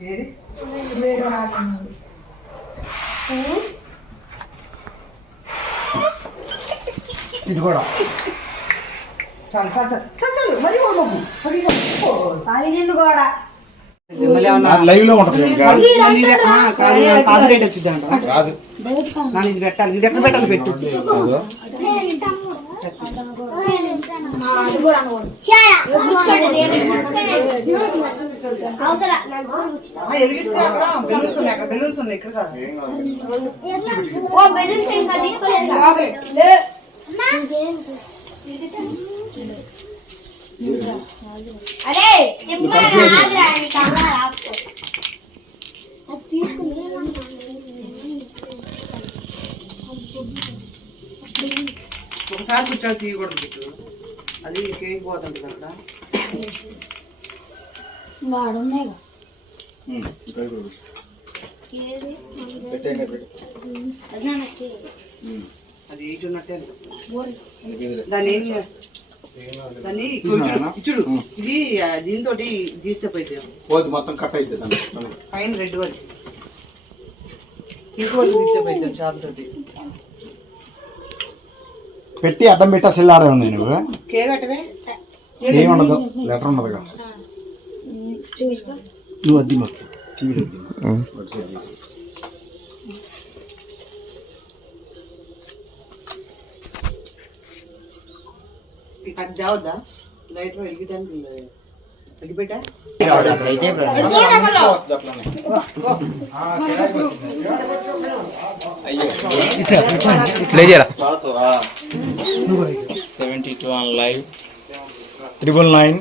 ఏది? ఇది కూడా. చాలు చాలు చాలు. చాలు చాలు. మరి బాబు మరి పదిహేను కూడా. మళ్ళీ ఏమన్నా లైవ్లో ఉంటది ఇంకా. మళ్ళీ ఇది- ఆ, కాదు, కాదు రేట్ వచ్చింది అంట. రాదు. నాన్న ఇది పెట్టాలి ఇది ఎక్కడ పెట్టాలి పెట్టు. బెలూన్స్ ఉన్నాయి అక్కడ బెలూన్స్ ఉన్నాయి ఇక్కడ కాదు. అరే ఒకసారి కూర్చొని తీయకూడదు అది కేక్ పోతుంది అక్కడ? వాడున్నాయిగా అది ఎయిట్ ఉన్నట్టే. దాన్ని ఏం దాన్ని ఇచ్చుడు ఇది దీంతో తీస్తే పోయితే మొత్తం కట్ అయితే దాన్ని. పైన రెడ్ వరకు. ఇంకోటి తీస్తే పోయితే చాలుతోటి పెట్టి అడ్డం పెట్టి ఉన్నాయి నువ్వు కేక్ అట్టవే ఏం ఉండదు లెటర్ ఉండదుగా నువ్వు అద్ది మొత్తం టీవీ అద్ది అది జావద్దా లైట్ వెలిగిటానికి వెలిగిపెట్టా? ప్లే చేయరా? Seventy two on live triple nine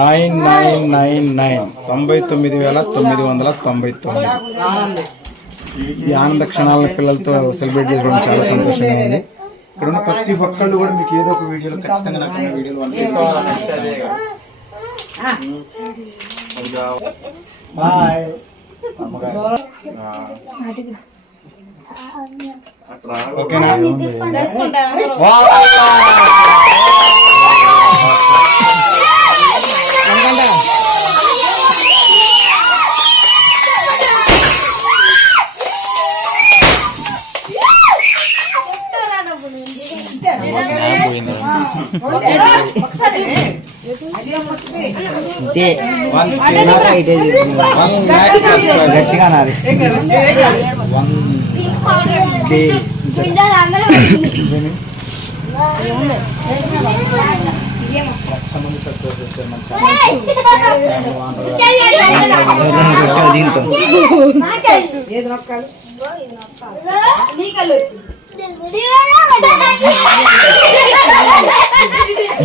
nine nine nine nine. తొంభై తొమ్మిది వేల తొమ్మిది వందల తొంభై తొమ్మిది. ఆనంద్ ఈ ఆనంద క్షణాలను పిల్లలతో సెలబ్రేట్ చేసుకోవడం చాలా సంతోషంగా ఉంది. ఇక్కడ ఉన్న ప్రతి ఒక్కళ్ళు కూడా మీకు ఏదో ఒక వీడియోలో ఖచ్చితంగా వీడియోలు ఓకేనా? గట్టిగా నాది అందరూ ఏది నొక్కాలి నువ్వు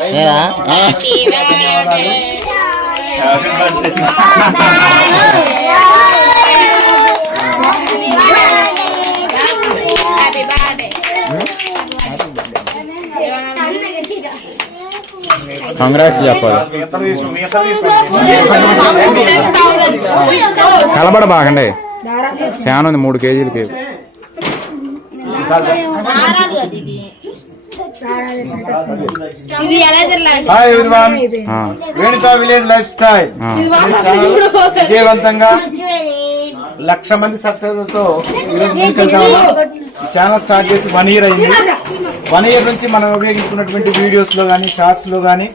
విజయవంతంగా కంగ్రాట్స్ చెప్పాలి. కలబడ బాగండి. చాలా ఉంది మూడు కేజీలు కేక్ వేణుకా విలేజ్ లైఫ్ స్టైల్. విజయవంతంగా లక్ష మంది సబ్స్క్రైబర్స్తో ఈరోజు ముందుకెళ్తా ఉన్నాం ఈ ఛానల్ స్టార్ట్ చేసి వన్ ఇయర్ అయింది. వన్ ఇయర్ నుంచి మనం ఉపయోగించుకున్నటువంటి వీడియోస్లో కానీ షార్ట్స్లో కానీ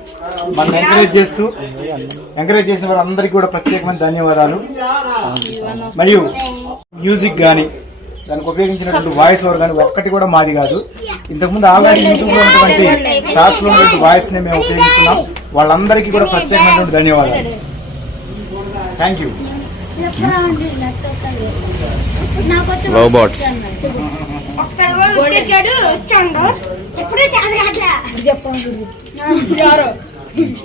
మనం ఎంకరేజ్ చేస్తూ ఎంకరేజ్ చేసిన వారందరికీ కూడా ప్రత్యేకమైన ధన్యవాదాలు. మరియు మ్యూజిక్ కానీ దానికి ఉపయోగించినటువంటి వాయిస్ ఓవర్ కానీ ఒక్కటి కూడా మాది కాదు ఇంతకుముందు ఆల్రెడీ యూట్యూబ్లో ఉన్నటువంటి షార్ట్స్లో ఉన్నటువంటి వాయిస్ని మేము ఉపయోగిస్తున్నాం వాళ్ళందరికీ కూడా ప్రత్యేకమైనటువంటి ధన్యవాదాలు థ్యాంక్ యూ రోబోట్స్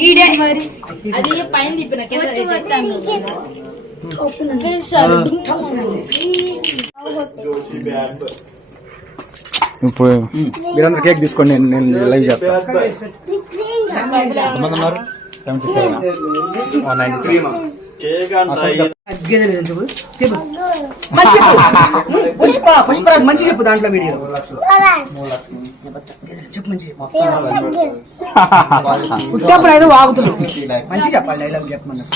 ఈడే మరి అది పైన తిప్పిన వచ్చాను ఇప్పుడు మీరందరూ కేక్ తీసుకోండి నేను నేను లైవ్ చేస్తాను ఎంతమంది ఉన్నారు seventy seven ninety three Pushpa Pushparaj మంచి చెప్పు దాంట్లో వీడియో చెప్పు మంచి చెప్పు పుట్టప్పుడు ఏదో వాగుతున్నాడు మంచి చెప్పాలి డైలాగ్ చెప్పమన్నట్టు.